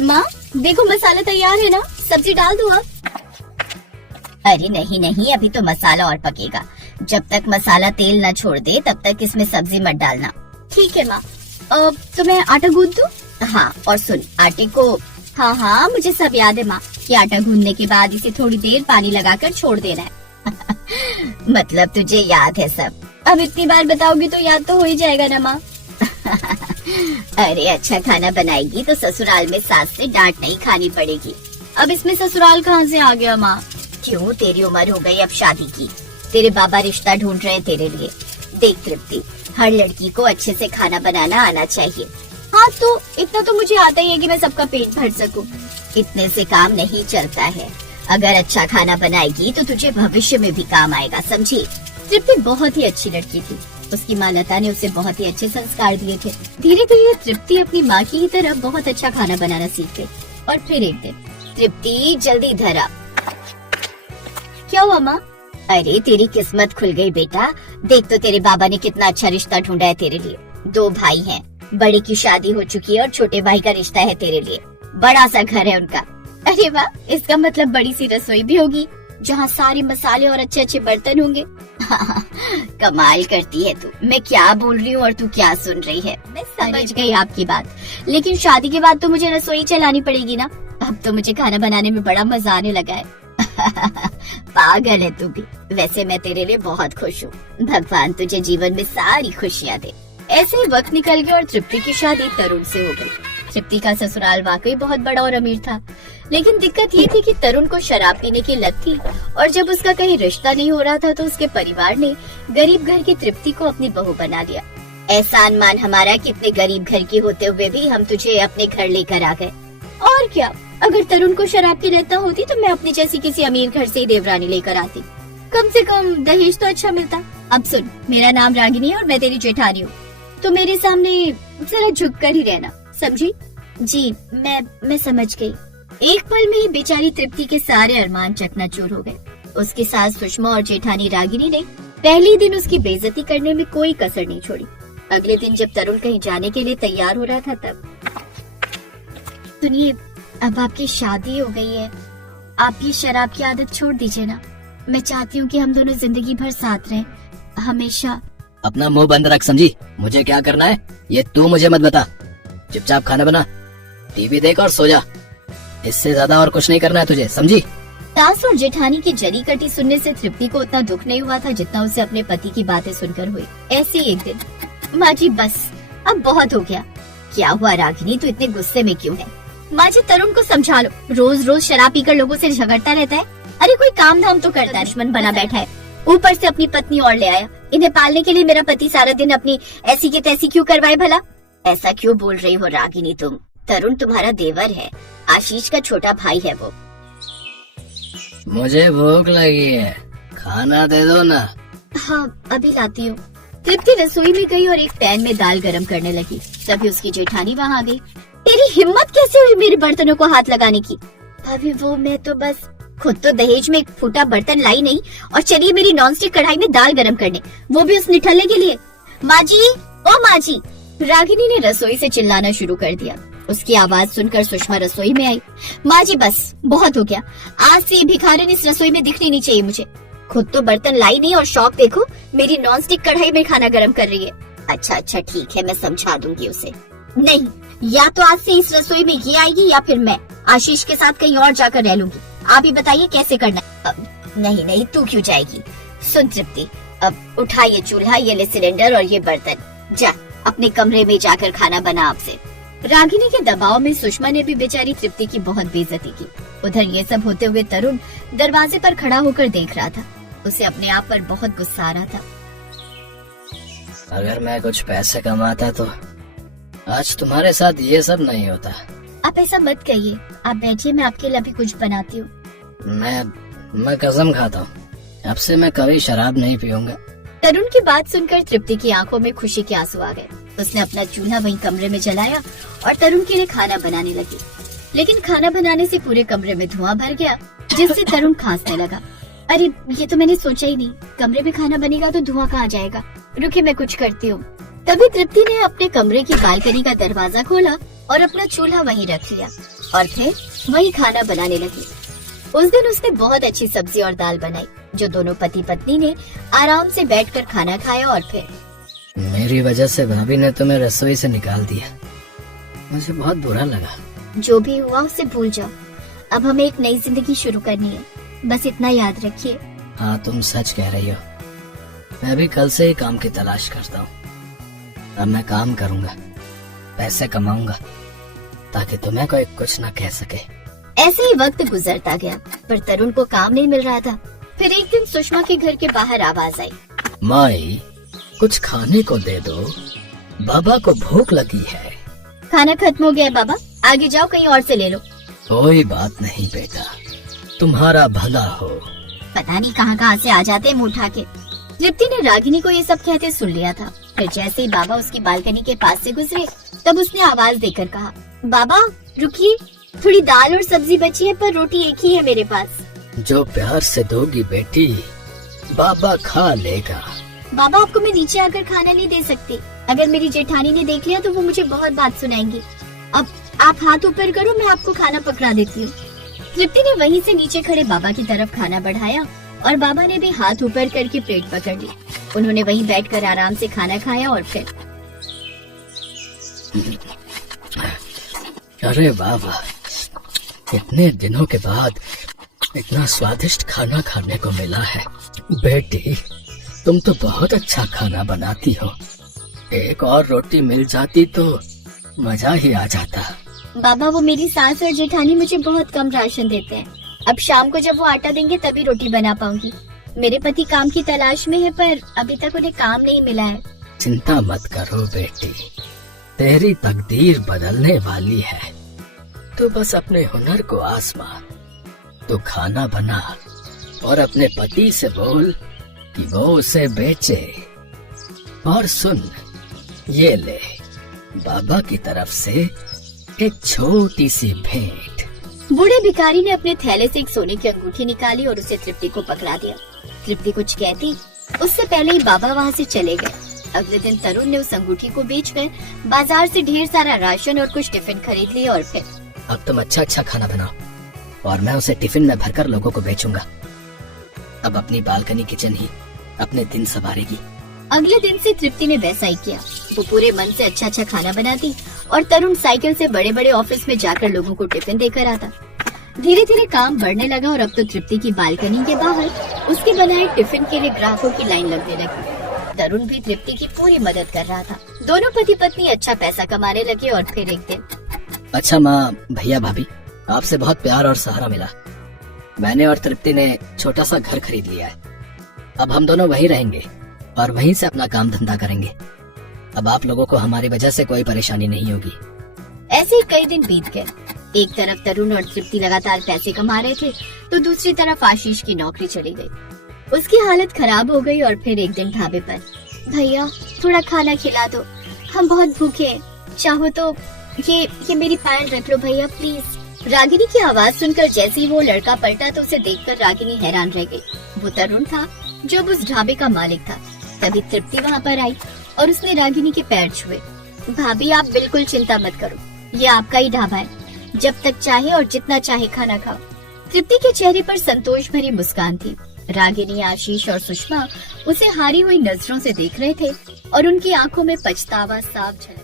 माँ देखो मसाला तैयार है ना, सब्जी डाल दो अब। अरे नहीं नहीं, अभी तो मसाला और पकेगा। जब तक मसाला तेल न छोड़ दे तब तक इसमें सब्जी मत डालना। ठीक है माँ। तो मैं आटा गूंद दूँ? हाँ, और सुन, आटे को हाँ हाँ मुझे सब याद है माँ कि आटा गूंदने के बाद इसे थोड़ी देर पानी लगाकर छोड़ देना है। मतलब तुझे याद है सब? अब इतनी बार बताओगी तो याद तो हो ही जाएगा ना माँ। अरे अच्छा खाना बनाएगी तो ससुराल में सास से डांट नहीं खानी पड़ेगी। अब इसमें ससुराल कहाँ से आ गया माँ? क्यों, तेरी उम्र हो गई अब शादी की। तेरे बाबा रिश्ता ढूंढ रहे हैं तेरे लिए। देख तृप्ति, हर लड़की को अच्छे से खाना बनाना आना चाहिए। हाँ तो इतना तो मुझे आता ही है कि मैं सबका पेट भर सकूं। इतने से काम नहीं चलता है। अगर अच्छा खाना बनाएगी तो तुझे भविष्य में भी काम आएगा, समझी? तृप्ति बहुत ही अच्छी लड़की थी। उसकी माँ लता ने उसे बहुत ही अच्छे संस्कार दिए थे। धीरे धीरे तृप्ति अपनी माँ की ही तरह बहुत अच्छा खाना बनाना सीख गई। और फिर एक दिन, तृप्ति जल्दी धरा। क्या हुआ माँ? अरे तेरी किस्मत खुल गई बेटा। देख तो तेरे बाबा ने कितना अच्छा रिश्ता ढूंढा है तेरे लिए। 2 भाई हैं, बड़े की शादी हो चुकी है और छोटे भाई का रिश्ता है तेरे लिए। बड़ा सा घर है उनका। अरे वाह, इसका मतलब बड़ी सी रसोई भी होगी जहाँ सारे मसाले और अच्छे अच्छे बर्तन होंगे। कमाल करती है तू। मैं क्या बोल रही हूँ और तू क्या सुन रही है? मैं समझ गई आपकी बात, लेकिन शादी के बाद तो मुझे रसोई चलानी पड़ेगी ना। अब तो मुझे खाना बनाने में बड़ा मजा आने लगा है। पागल है तू भी। वैसे मैं तेरे लिए बहुत खुश हूँ। भगवान तुझे जीवन में सारी खुशियाँ दे। ऐसे ही वक्त निकल गया और तृप्ति की शादी तरुण से हो गई। तृप्ति का ससुराल वाकई बहुत बड़ा और अमीर था, लेकिन दिक्कत ये थी कि तरुण को शराब पीने की लत थी और जब उसका कहीं रिश्ता नहीं हो रहा था तो उसके परिवार ने गरीब घर की तृप्ति को अपनी बहू बना लिया। एहसान मान हमारा, कितने गरीब घर की होते हुए भी हम तुझे अपने घर लेकर आ गए। और क्या, अगर तरुण को शराब की लत न होती तो मैं अपनी जैसी किसी अमीर घर से ही देवरानी लेकर आती। कम से कम दहेज तो अच्छा मिलता। अब सुन, मेरा नाम रागिनी है और मैं तेरी जेठानी हूँ, तो मेरे सामने जरा झुक कर ही रहना, समझी? जी मैं समझ गई। एक पल में ही बेचारी तृप्ति के सारे अरमान चकनाचूर हो गए। उसकी सास सुषमा और जेठानी रागिनी ने पहले दिन उसकी बेइज्जती करने में कोई कसर नहीं छोड़ी। अगले दिन जब तरुण कहीं जाने के लिए तैयार हो रहा था तब, सुनिए, अब आपकी शादी हो गई है, आप ये शराब की आदत छोड़ दीजिए ना। मैं चाहती हूँ कि हम दोनों जिंदगी भर साथ रहें, हमेशा। अपना मुंह बंद रख, समझी? मुझे क्या करना है ये तू मुझे मत बता। चुपचाप खाना बना, टीवी देख और सो जा। इससे ज्यादा और कुछ नहीं करना है तुझे, समझी? सास और जेठानी की जली कटी सुनने से तृप्ति को उतना दुख नहीं हुआ था जितना उसे अपने पति की बातें सुनकर हुई। ऐसे ही एक दिन, माँ जी बस, अब बहुत हो गया। क्या हुआ रागिनी, तू इतने गुस्से में क्यों है? माँ जी तरुण को समझा लो, रोज रोज शराब पीकर लोगों से झगड़ता रहता है। अरे कोई काम धाम तो करता है, दुश्मन बना बैठा है। ऊपर से अपनी पत्नी और ले आया। इन्हें पालने के लिए मेरा पति सारा दिन अपनी ऐसी की तैसी क्यों करवाए भला? ऐसा क्यों बोल रही हो रागिनी तुम? तरुण तुम्हारा देवर है, आशीष का छोटा भाई है वो। मुझे भूख लगी है, खाना दे दो ना। हाँ अभी लाती हूँ। तृप्ति रसोई में गई और एक पैन में दाल गरम करने लगी। तभी उसकी जेठानी वहाँ आ गई। तेरी हिम्मत कैसे हुई मेरे बर्तनों को हाथ लगाने की? अभी वो मैं तो बस खुद तो दहेज में एक फूटा बर्तन लाई नहीं और चलिए मेरी नॉनस्टिक कढ़ाई में दाल गरम करने, वो भी उस निठल्ले के लिए। माँ जी, ओ माँ जी। रागिनी ने रसोई से चिल्लाना शुरू कर दिया। उसकी आवाज सुनकर सुषमा रसोई में आई। माँ जी बस, बहुत हो गया, आज से भिखारिन इस रसोई में दिखनी नहीं चाहिए मुझे। खुद तो बर्तन लाई नहीं और शौक देखो, मेरी नॉनस्टिक कढ़ाई में खाना गरम कर रही है। अच्छा ठीक है, मैं समझा दूंगी उसे। नहीं, या तो आज से इस रसोई में ये आएगी या फिर मैं आशीष के साथ कहीं और जाकर रह लूंगी। आप ही बताइए कैसे करना है। नहीं, तू क्यों जाएगी? सुन तृप्ति, अब उठा ये चूल्हा, ये ले सिलेंडर और ये बर्तन, जा अपने कमरे में जाकर खाना बना आपसे। रागिनी के दबाव में सुषमा ने भी बेचारी तृप्ति की बहुत बेइज्जती की। उधर ये सब होते हुए तरुण दरवाजे पर खड़ा होकर देख रहा था। उसे अपने आप पर बहुत गुस्सा आ रहा था। अगर मैं कुछ पैसे कमाता तो आज तुम्हारे साथ ये सब नहीं होता। आप ऐसा मत कहिए, आप बैठिए, मैं आपके लिए अभी कुछ बनाती हूँ। मैं कसम खाता हूँ, अब से मैं कभी शराब नहीं पीऊंगा। तरुण की बात सुनकर तृप्ति की आंखों में खुशी के आंसू आ गए। उसने अपना चूल्हा वहीं कमरे में जलाया और तरुण के लिए खाना बनाने लगी। लेकिन खाना बनाने से पूरे कमरे में धुआं भर गया, जिससे तरुण खांसने लगा। अरे ये तो मैंने सोचा ही नहीं, कमरे में खाना बनेगा तो धुआं कहाँ जाएगा। रुके, मैं कुछ करती हूँ। तभी तृप्ति ने अपने कमरे की बालकनी का दरवाजा खोला और अपना चूल्हा वहीं रख लिया और फिर वहीं खाना बनाने लगी। उस दिन उसने बहुत अच्छी सब्जी और दाल बनाई, जो दोनों पति पत्नी ने आराम से बैठकर खाना खाया। और फिर मेरी वजह से भाभी ने तुम्हें रसोई से निकाल दिया, मुझे बहुत बुरा लगा। जो भी हुआ उसे भूल जाओ, अब हमें एक नई जिंदगी शुरू करनी है, बस इतना याद रखिए। हाँ, तुम सच कह रही हो। मैं भी कल से ही काम की तलाश करता हूँ। अब मैं काम करूँगा, पैसे कमाऊंगा, ताकि तुम्हें कोई कुछ ना कह सके। ऐसे ही वक्त गुजरता गया, पर तरुण को काम नहीं मिल रहा था। फिर एक दिन सुषमा के घर के बाहर आवाज आई, माई, कुछ खाने को दे दो, बाबा को भूख लगी है। खाना खत्म हो गया है बाबा, आगे जाओ कहीं और से ले लो। कोई बात नहीं बेटा, तुम्हारा भला हो। पता नहीं कहाँ से आ जाते हैं मुंह उठा के। तृप्ति ने रागिनी को ये सब कहते सुन लिया था। फिर जैसे ही बाबा उसकी बालकनी के पास से गुजरे, तब उसने आवाज देकर कहा, बाबा रुकिए, थोड़ी दाल और सब्जी बची है, पर रोटी एक ही है मेरे पास। जो प्यार से दोगी बेटी, बाबा खा लेगा। बाबा आपको मैं नीचे आकर खाना नहीं दे सकती, अगर मेरी जेठानी ने देख लिया तो वो मुझे बहुत बात सुनाएंगी। अब आप हाथ ऊपर करो, मैं आपको खाना पकड़ा देती हूँ। तृप्ति ने वहीं से नीचे खड़े बाबा की तरफ खाना बढ़ाया और बाबा ने भी हाथ ऊपर करके प्लेट पकड़ ली। उन्होंने वहीं बैठकर आराम से खाना खाया और फिर अरे वाह वाह, इतने दिनों के बाद इतना स्वादिष्ट खाना खाने को मिला है। बेटी, तुम तो बहुत अच्छा खाना बनाती हो। एक और रोटी मिल जाती तो मजा ही आ जाता। बाबा वो मेरी सास और जेठानी मुझे बहुत कम राशन देते हैं। अब शाम को जब वो आटा देंगे तभी रोटी बना पाऊंगी। मेरे पति काम की तलाश में है, पर अभी तक उन्हें काम नहीं मिला है। चिंता मत करो बेटी, तेरी तकदीर बदलने वाली है। तो बस अपने हुनर को आजमा। तो खाना बना और अपने पति से बोल कि वो उसे बेचे। और सुन, ये ले बाबा की तरफ से एक छोटी सी भेंट। बूढ़े भिखारी ने अपने थैले से एक सोने की अंगूठी निकाली और उसे तृप्ति को पकड़ा दिया। तृप्ति कुछ कहती उससे पहले ही बाबा वहाँ से चले गए। अगले दिन तरुण ने उस अंगूठी को बेचकर बाजार से ढेर सारा राशन और कुछ टिफिन खरीद लिए और फिर अब तुम अच्छा अच्छा खाना बनाओ और मैं उसे टिफिन में भरकर लोगों को बेचूंगा। अब अपनी बालकनी किचन ही अपने दिन संवारेगी। अगले दिन से तृप्ति ने वैसा ही किया। वो पूरे मन से अच्छा अच्छा खाना बनाती और तरुण साइकिल से बड़े बड़े ऑफिस में जाकर लोगों को टिफिन देकर आता। धीरे धीरे काम बढ़ने लगा और अब तो तृप्ति की बालकनी के बाहर उसके बनाए टिफिन के लिए ग्राहकों की लाइन लगने लगी। तरुण भी तृप्ति की पूरी मदद कर रहा था। दोनों पति पत्नी अच्छा पैसा कमाने लगे और फिर एक दिन, अच्छा माँ, भैया, भाभी, आपसे बहुत प्यार और सहारा मिला। मैंने और तृप्ति ने छोटा सा घर खरीद लिया है। अब हम दोनों वहीं रहेंगे और वहीं से अपना काम धंधा करेंगे। अब आप लोगों को हमारी वजह से कोई परेशानी नहीं होगी। ऐसे ही कई दिन बीत गए। एक तरफ तरुण और तृप्ति लगातार पैसे कमा रहे थे, तो दूसरी तरफ आशीष की नौकरी चली गई। उसकी हालत खराब हो गई और फिर एक दिन ढाबे पर, भैया थोड़ा खाना खिला दो, हम बहुत भूखे हैं, चाहो तो ये मेरी पायल रख लो भैया प्लीज। रागिनी की आवाज सुनकर जैसे ही वो लड़का पलटा तो उसे देखकर रागिनी हैरान रह गई। वो तरुण था जो अब उस ढाबे का मालिक था। तभी तृप्ति वहाँ पर आई और उसने रागिनी के पैर छुए। भाभी आप बिल्कुल चिंता मत करो, ये आपका ही ढाबा है, जब तक चाहे और जितना चाहे खाना खाओ। तृप्ति के चेहरे पर संतोष भरी मुस्कान थी। रागिनी, आशीष और सुषमा उसे हारी हुई नजरों से देख रहे थे और उनकी आंखों में पछतावा साफ झलक